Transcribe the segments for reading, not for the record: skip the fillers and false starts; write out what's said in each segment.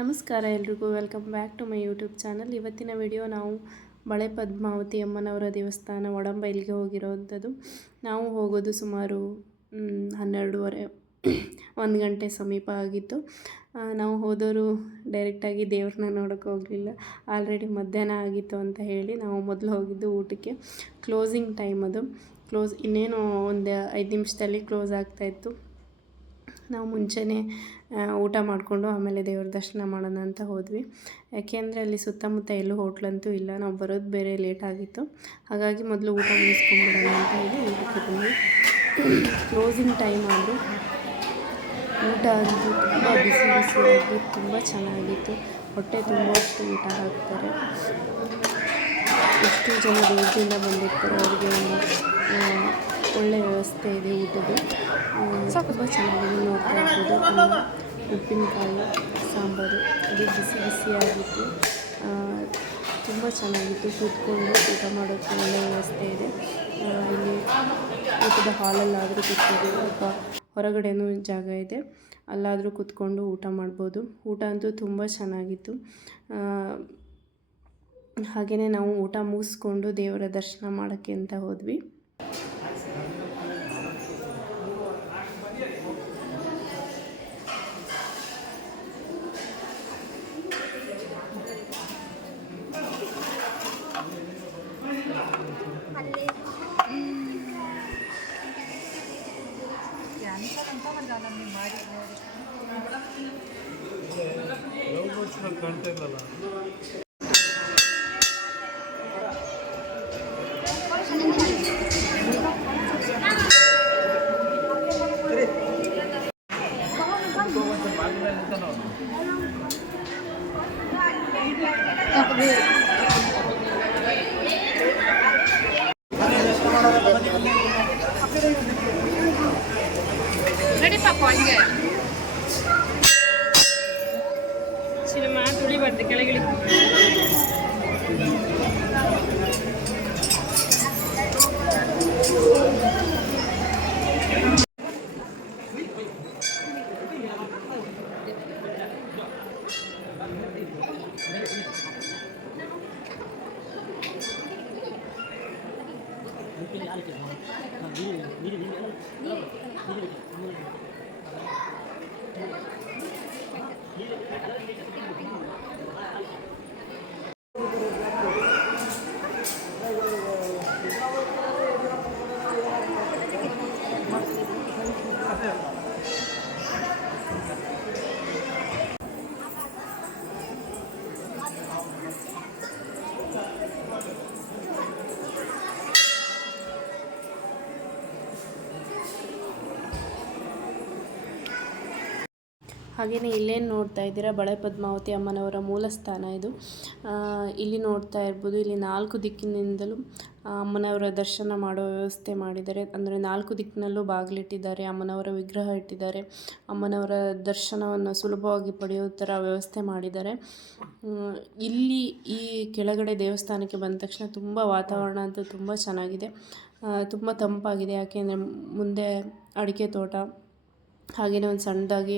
ನಮಸ್ಕಾರ ಎಲ್ರಿಗೂ, welcome back to my YouTube channel. ಇವತ್ತಿನ ವಿಡಿಯೋ ನಾವು ಬಳೆ ಪದ್ಮಾವತಿ ಅಮ್ಮನವರ ದೇವಸ್ಥಾನ ಒಡಂಬೈಲಿಗೆ ಹೋಗಿರೋವಂಥದ್ದು. ನಾವು ಹೋಗೋದು ಸುಮಾರು 12:30 1 ಗಂಟೆ ಸಮೀಪ ಆಗಿತ್ತು. ನಾವು ಹೋದವರು ಡೈರೆಕ್ಟಾಗಿ ದೇವ್ರನ್ನ ನೋಡೋಕ್ಕೆ ಹೋಗಲಿಲ್ಲ. ಆಲ್ರೆಡಿ ಮಧ್ಯಾಹ್ನ ಆಗಿತ್ತು ಅಂತ ಹೇಳಿ ನಾವು ಮೊದಲು ಹೋಗಿದ್ದು ಊಟಕ್ಕೆ. ಕ್ಲೋಸಿಂಗ್ ಟೈಮ್ ಅದು. ಇನ್ನೇನು ಒಂದು 5 ನಿಮಿಷದಲ್ಲಿ ಕ್ಲೋಸ್ ಆಗ್ತಾಯಿತ್ತು. ನಾವು ಮುಂಚೆನೇ ಊಟ ಮಾಡಿಕೊಂಡು ಆಮೇಲೆ ದೇವ್ರ ದರ್ಶನ ಮಾಡೋಣ ಅಂತ ಹೋದ್ವಿ. ಯಾಕೆಂದರೆ ಅಲ್ಲಿ ಸುತ್ತಮುತ್ತ ಎಲ್ಲೂ ಹೋಟ್ಲಂತೂ ಇಲ್ಲ. ನಾವು ಬರೋದು ಬೇರೆ ಲೇಟ್ ಆಗಿತ್ತು. ಹಾಗಾಗಿ ಮೊದಲು ಊಟ ಮುಗಿಸ್ಕೊಂಡ್ಬಿಡೋಣ ಅಂತ ಹೇಳಿ ಊಟಕ್ಕೆ ಬಂದ್ವಿ. ಕ್ಲೋಸಿಂಗ್ ಟೈಮ್ ಆದರೂ ಊಟ ಅಂತೂ ತುಂಬ ಬಿಸಿಯಾಗಿ ತುಂಬ ಚೆನ್ನಾಗಿತ್ತು. ಹೊಟ್ಟೆ ತುಂಬಷ್ಟು ಊಟ ಹಾಕ್ತಾರೆ. ಎಷ್ಟು ಜನ ದೂರದಿಂದ ಬಂದಿರ್ತಾರೆ ಅವರಿಗೆ ಒಳ್ಳೆಯ ವ್ಯವಸ್ಥೆ ಇದೆ ಊಟದ್ದು. ತುಂಬ ಚೆನ್ನಾಗಿದೆ, ನೋಡ್ತಾ ಇರ್ಬೋದು. ಅನ್ನ, ಉಪ್ಪಿನಕಾಯಿ, ಸಾಂಬಾರು ಅದು ಬಿಸಿಯಾಗಿತ್ತು. ತುಂಬ ಚೆನ್ನಾಗಿತ್ತು. ಕೂತ್ಕೊಂಡು ಊಟ ಮಾಡೋಕ್ಕೆ ಒಳ್ಳೆಯ ವ್ಯವಸ್ಥೆ ಇದೆ. ಇಲ್ಲಿ ಊಟದ ಹಾಲಲ್ಲಾದರೂ ಕೂತ್ಕೋಬೋದು ಅಥವಾ ಹೊರಗಡೆನೂ ಜಾಗ ಇದೆ, ಅಲ್ಲಾದರೂ ಕೂತ್ಕೊಂಡು ಊಟ ಮಾಡ್ಬೋದು. ಊಟ ಅಂತೂ ತುಂಬ ಚೆನ್ನಾಗಿತ್ತು. ಹಾಗೆಯೇ ನಾವು ಊಟ ಮುಗಿಸ್ಕೊಂಡು ದೇವರ ದರ್ಶನ ಮಾಡೋಕ್ಕೆ ಅಂತ ಹೋದ್ವಿ. ಸಿನಿಮಾ ತುಳಿ ಬರ್ತೆ ಕೆಳಗಿಳಿ. ಹಾಗೆಯೇ ಇಲ್ಲೇನು ನೋಡ್ತಾ ಇದ್ದೀರಾ, ಬಳೆ ಪದ್ಮಾವತಿ ಅಮ್ಮನವರ ಮೂಲ ಸ್ಥಾನ ಇದು. ಇಲ್ಲಿ ನೋಡ್ತಾ ಇರ್ಬೋದು, ಇಲ್ಲಿ 4 ದಿಕ್ಕಿನಿಂದಲೂ ಅಮ್ಮನವರ ದರ್ಶನ ಮಾಡೋ ವ್ಯವಸ್ಥೆ ಮಾಡಿದ್ದಾರೆ. ಅಂದರೆ 4 ದಿಕ್ಕಿನಲ್ಲೂ ಬಾಗಿಲಿಟ್ಟಿದ್ದಾರೆ, ಅಮ್ಮನವರ ವಿಗ್ರಹ ಇಟ್ಟಿದ್ದಾರೆ. ಅಮ್ಮನವರ ದರ್ಶನವನ್ನು ಸುಲಭವಾಗಿ ಪಡೆಯೋ ಥರ ವ್ಯವಸ್ಥೆ ಮಾಡಿದ್ದಾರೆ. ಇಲ್ಲಿ ಈ ಕೆಳಗಡೆ ದೇವಸ್ಥಾನಕ್ಕೆ ಬಂದ ತಕ್ಷಣ ತುಂಬ ವಾತಾವರಣ ಅಂತೂ ತುಂಬ ಚೆನ್ನಾಗಿದೆ, ತುಂಬ ತಂಪಾಗಿದೆ. ಯಾಕೆಂದರೆ ಮುಂದೆ ಅಡಿಕೆ ತೋಟ, ಹಾಗೆಯೇ ಒಂದು ಸಣ್ಣದಾಗಿ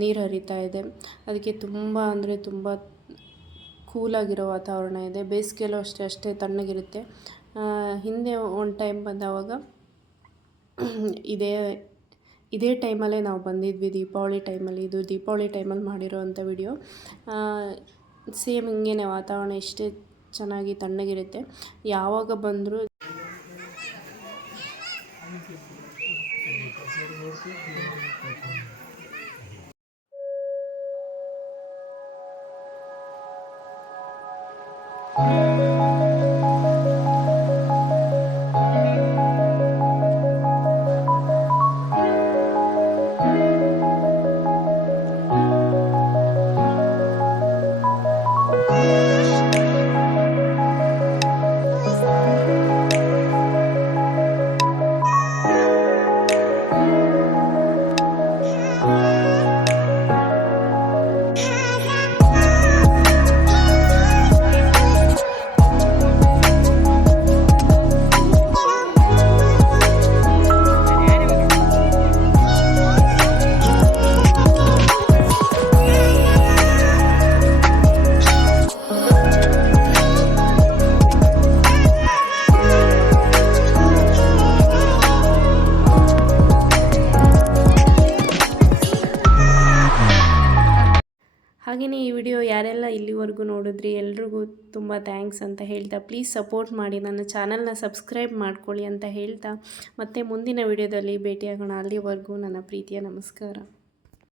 ನೀರು ಹರಿತಾ ಇದೆ. ಅದಕ್ಕೆ ತುಂಬ ಅಂದರೆ ತುಂಬ ಕೂಲಾಗಿರೋ ವಾತಾವರಣ ಇದೆ. ಬೇಸಿಗೆಯಲ್ಲೂ ಅಷ್ಟೇ ತಣ್ಣಗಿರುತ್ತೆ. ಹಿಂದೆ ಒಂದು ಟೈಮ್ ಬಂದವಾಗ ಇದೇ ಟೈಮಲ್ಲೇ ನಾವು ಬಂದಿದ್ವಿ, ದೀಪಾವಳಿ ಟೈಮಲ್ಲಿ. ಇದು ದೀಪಾವಳಿ ಟೈಮಲ್ಲಿ ಮಾಡಿರೋ ಅಂಥ ವಿಡಿಯೋ. ಸೇಮ್ ಹಿಂಗೇ ವಾತಾವರಣ ಎಷ್ಟೇ ಚೆನ್ನಾಗಿ ತಣ್ಣಗಿರುತ್ತೆ. ಯಾವಾಗ ಬಂದರೂ ಹಾಗೆಯೇ ಈ ವಿಡಿಯೋ ಯಾರೆಲ್ಲ ಇಲ್ಲಿವರೆಗೂ ನೋಡಿದ್ರಿ ಎಲ್ರಿಗೂ ತುಂಬ ಥ್ಯಾಂಕ್ಸ್ ಅಂತ ಹೇಳ್ತಾ, ಪ್ಲೀಸ್ ಸಪೋರ್ಟ್ ಮಾಡಿ, ನನ್ನ ಚಾನಲ್ನ ಸಬ್ಸ್ಕ್ರೈಬ್ ಮಾಡ್ಕೊಳ್ಳಿ ಅಂತ ಹೇಳ್ತಾ, ಮತ್ತೆ ಮುಂದಿನ ವಿಡಿಯೋದಲ್ಲಿ ಭೇಟಿಯಾಗೋಣ. ಅಲ್ಲಿವರೆಗೂ ನನ್ನ ಪ್ರೀತಿಯ ನಮಸ್ಕಾರ.